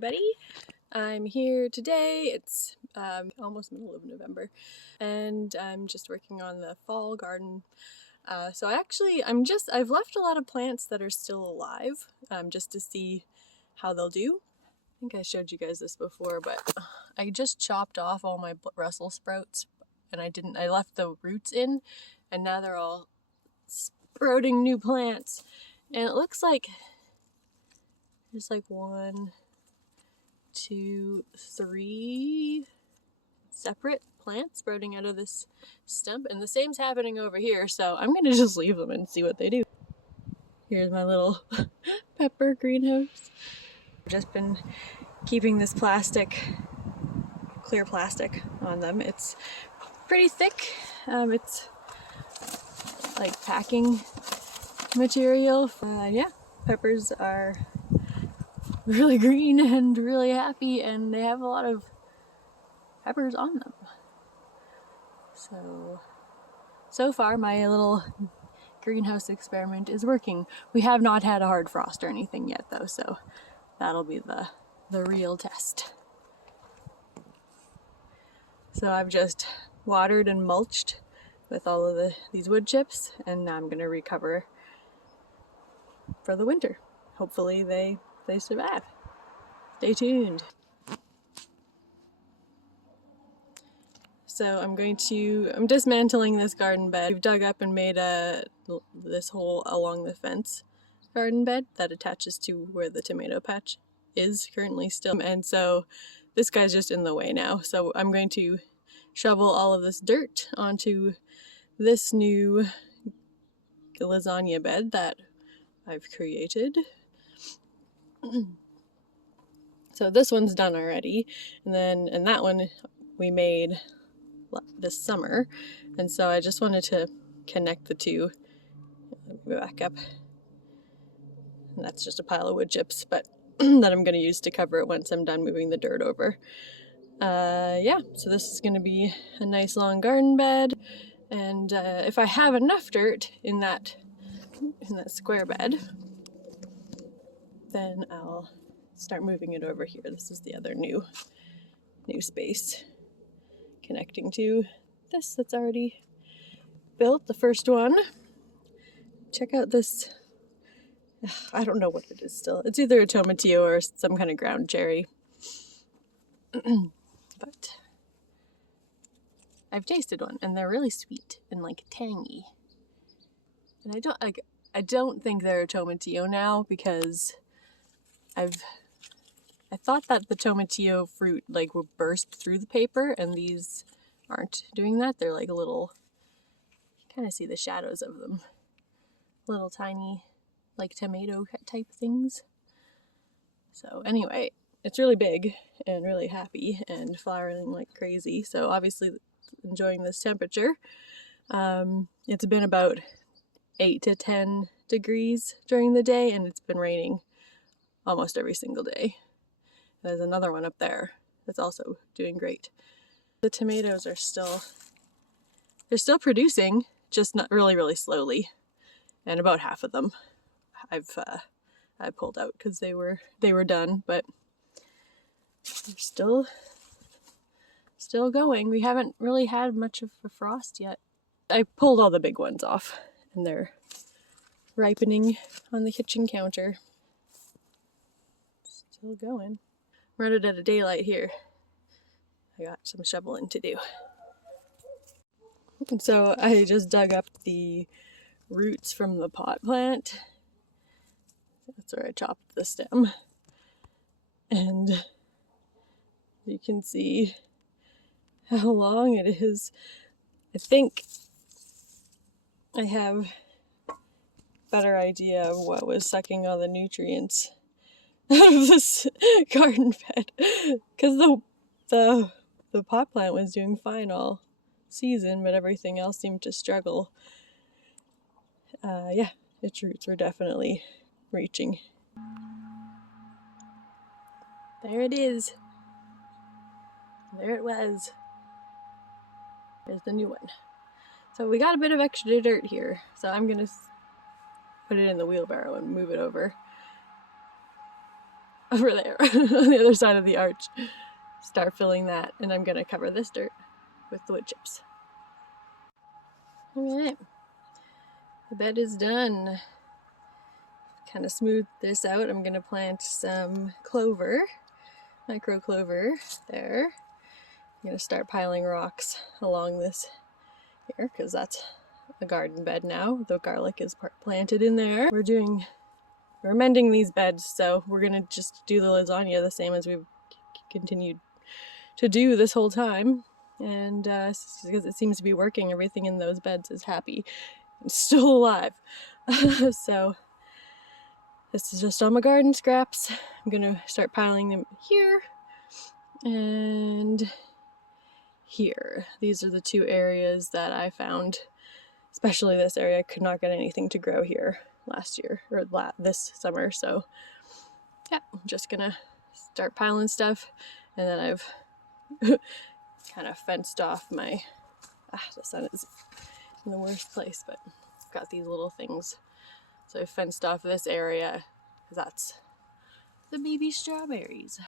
everybody. I'm here today. It's almost middle of November and I'm just working on the fall garden. I've left a lot of plants that are still alive just to see how they'll do. I think I showed you guys this before, but I just chopped off all my Brussels sprouts and I left the roots in, and now they're all sprouting new plants. And it looks like there's like 1, 2, 3 separate plants sprouting out of this stump, and the same's happening over here, so I'm gonna just leave them and see what they do. Here's my little pepper greenhouse. I've just been keeping this clear plastic on them. It's pretty thick. It's like packing material. Yeah, peppers are really green and really happy, and they have a lot of peppers on them. So far my little greenhouse experiment is working. We have not had a hard frost or anything yet though, so that'll be the real test. So I've just watered and mulched with all of these wood chips, and now I'm going to recover for the winter. Hopefully they survive. Stay tuned. So I'm dismantling this garden bed. We've dug up and made this hole along the fence garden bed that attaches to where the tomato patch is currently still. And so this guy's just in the way now. So I'm going to shovel all of this dirt onto this new lasagna bed that I've created. So this one's done already, and that one we made this summer, and so I just wanted to connect the two. Let me back up. And that's just a pile of wood chips, but that I'm going to use to cover it once I'm done moving the dirt over. Yeah, so this is going to be a nice long garden bed, and if I have enough dirt in that square bed, then I'll start moving it over here. This is the other new space connecting to this that's already built, the first one. Check out this. I don't know what it is still. It's either a tomatillo or some kind of ground cherry. But I've tasted one and they're really sweet and like tangy. And I don't think they're a tomatillo now, because I thought that the tomatillo fruit like would burst through the paper, and these aren't doing that. They're like a little, you kind of see the shadows of them. Little tiny like tomato type things. So anyway, it's really big and really happy and flowering like crazy. So obviously enjoying this temperature. It's been about 8 to 10 degrees during the day, and it's been raining almost every single day. There's another one up there that's also doing great. The tomatoes are still producing, just not really slowly. And about half of them I pulled out because they were done, but they're still going. We haven't really had much of a frost yet. I pulled all the big ones off, and they're ripening on the kitchen counter. Still going. Running out of daylight here. I got some shoveling to do. And so I just dug up the roots from the pot plant. That's where I chopped the stem. And you can see how long it is. I think I have a better idea of what was sucking all the nutrients out of this garden bed, because the pot plant was doing fine all season, but everything else seemed to struggle. Yeah, its roots were definitely reaching. There it is. There it was. There's the new one. So we got a bit of extra dirt here, so I'm gonna put it in the wheelbarrow and move it over. over there on the other side of the arch. Start filling that, and I'm gonna cover this dirt with the wood chips. Alright, the bed is done. Kind of smooth this out. I'm gonna plant some clover, micro clover there. I'm gonna start piling rocks along this here because that's a garden bed now. The garlic is planted in there. We're mending these beds, so we're gonna just do the lasagna the same as we've continued to do this whole time. And because it seems to be working, everything in those beds is happy and still alive. So this is just all my garden scraps. I'm gonna start piling them here and here. These are the two areas that I found, especially this area. I could not get anything to grow here last year, or this summer, so yeah, I'm just gonna start piling stuff. And then I've kind of fenced off my, the sun is in the worst place, but I've got these little things. So I fenced off this area, because that's the baby strawberries.